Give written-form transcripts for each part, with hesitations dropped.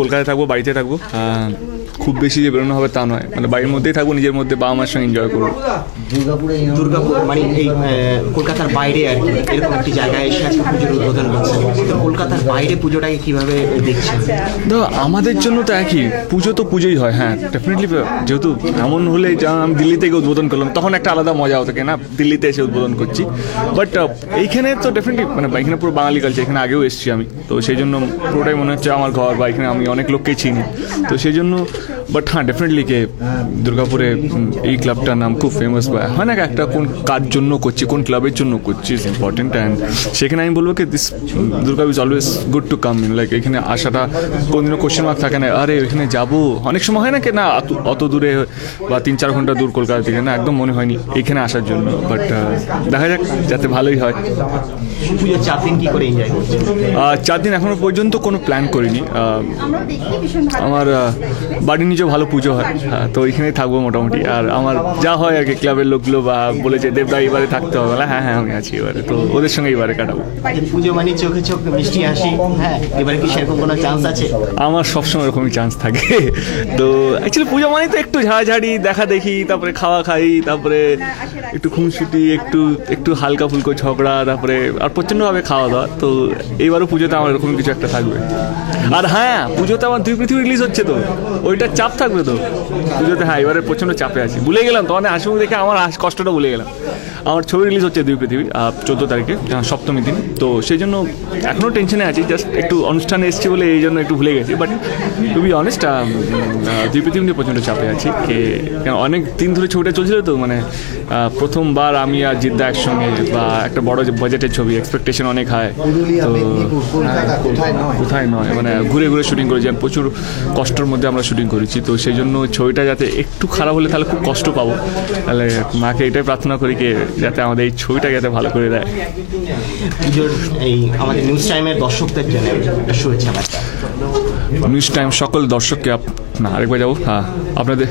কলকাতায় থাকবো, বাড়িতে থাকবো, খুব বেশি যে বেরোনো হবে তা নয়, মানে বাড়ির মধ্যেই থাকবো, নিজের মধ্যে বাবা মার সঙ্গে এনজয় করবো। দুর্গাপুর মানে এই কলকাতার বাইরে আর কি এরকম একটি জায়গায় এসে আজকে পুজোর উদ্বোধন করছে, তো কলকাতার বাইরে পুজোটাকে কিভাবে দেখছেন? তো আমাদের জন্য তো একই, পুজো তো পুজোই হয়। হ্যাঁ ডেফিনেটলি, যেহেতু এমন হলে যেমন আমি দিল্লি থেকে উদ্বোধন করলাম তখন একটা আলাদা মজা হতো, না দিল্লিতে এসে উদ্বোধন করছি, বাট এইখানে তো ডেফিনেটলি মানে এখানে পুরো বাঙালি কালচার, এখানে আগেও এসেছি আমি, তো সেই জন্য পুরোটাই মনে হচ্ছে আমার ঘর, বা এখানে আমি অনেক লোককেই চিনি, তো সেই জন্য। বাট হ্যাঁ ডেফিনেটলি কে দুর্গাপুরে এই ক্লাবটার নাম খুব ফেমাস, বা হয় না একটা কোন কার জন্য করছি, কোন ক্লাবের জন্য করছি, ইজ ইম্পর্টেন্ট। অ্যান্ড সেখানে আমি বলবো কি this Durga is always good to come, like এখানে আসাটা কোনদিনও কোশ্চেন মার্ক থাকে না, আরে এখানে যাবো, অনেক সময় হয় না কি না অত দূরে বা 3-4 ঘন্টা দূর কলকাতা থেকে, না একদম মনে হয়নি এখানে আসার জন্য, বাট দেখা যাক যাতে ভালোই হয়। পুজোর 4 দিন কি করে এনজয় করছেন? 4 দিন এখনো পর্যন্ত কোনো প্ল্যান করিনি, আমার বাড়ির নিচে ভালো পুজো হয়, তো ওইখানেই থাকবো মোটামুটি, আর আমার যা হয় আর কি ক্লাবের লোকগুলো বা বলেছে দেবদা এবারে থাকতে হবে, হ্যাঁ হ্যাঁ আমি আছি এবারে, তো ওদের সঙ্গে এবারে কাটাবো। পুজো মানে চোখে চোখ মিষ্টি হাসি, হ্যাঁ এবারে কি সেরকম কোনো চান্স আছে? আমার সবসময় এরকমই চান্স থাকে, তো অ্যাকচুয়ালি পুজো মানে তো একটু ঝাড়াঝাড়ি, দেখা দেখি, তারপরে খাওয়া খাই, তারপরে একটু খুনসুটি, একটু হালকা ফুলকো ঝগড়া, তারপরে আর প্রচণ্ডভাবে খাওয়া দাওয়া, তো এইবারও পুজোতে আমার এরকম কিছু একটা থাকবে। আর হ্যাঁ পুজোতে আমার 2 পৃথিবী রিলিজ হচ্ছে, তো ওইটার চাপ থাকবে তো পুজোতে। হ্যাঁ এবারে প্রচণ্ড চাপে আছি, ভুলে গেলাম তো, মানে হাসি মুখ দেখে আমার কষ্টটা ভুলে গেলাম। আমার ছবি রিলিজ হচ্ছে 2 পৃথিবী 14 তারিখে, 7ম দিন, তো সেই জন্য এখনও টেনশনে আছি, জাস্ট একটু অনুষ্ঠানে এসেছি বলে এই জন্য একটু ভুলে গেছি, বাট টু বি অনেস্ট 2 পৃথিবী নিয়ে প্রচণ্ড চাপে আছি, কেন অনেক দিন ধরে ছবিটা চলছিল, তো মানে প্রথমবার আমি আর জিদ্দা একসঙ্গে, বা একটা বড় বাজেটের ছবি, এক্সপেকটেশন অনেক হাই, তো কোথায় নয়, মানে ঘুরে ঘুরে শুটিং করেছি, আর প্রচুর কষ্টের মধ্যে আমরা শুটিং করেছি, তো সেই জন্য ছবিটা যাতে একটু খারাপ হলে তাহলে খুব কষ্ট পাবো, তাহলে মাকে এটাই প্রার্থনা করি কি যাতে আমাদের এই ছবিটা যাতে ভালো করে দেয়। পুজোর এই আমাদের নিউজ টাইমের দর্শকদের জন্য একটা শুভেচ্ছা বার্তা। নিউজ টাইম সকল দর্শককে না আরেকবার যাবো, হ্যাঁ আপনাদের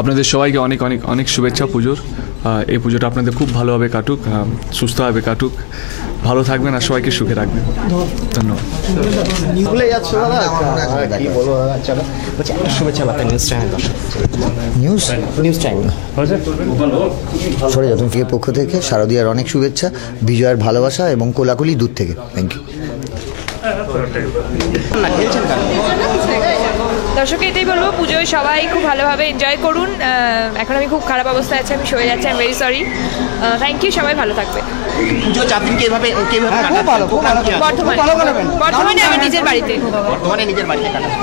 আপনাদের সবাইকে অনেক অনেক অনেক শুভেচ্ছা পুজোর। এই পুজোটা আপনাদের খুব ভালোভাবে কাটুক, সুস্থভাবে কাটুক, ভালো থাকবেন আর সবাইকে সুখে রাখবেন। ধন্যবাদ। শুভেচ্ছা বার্তা নিউজ টাইমের দর্শক। নিউজ টাইম সরে যতন ফিকের পক্ষ থেকে শারদীয়ার অনেক শুভেচ্ছা, বিজয়ের ভালোবাসা এবং কোলাকুলি দূর থেকে। Thank you. দর্শককে এটাই বলবো, পুজোয় সবাই খুব ভালোভাবে এনজয় করুন। এখন আমি খুব খারাপ অবস্থায় আছি, আমি সরে যাচ্ছি, I am very sorry. Thank you, সবাই ভালো থাকবে। পুজো 4 দিন কিভাবে বর্ধমানে আমার নিজের বাড়িতে কাটাবেন?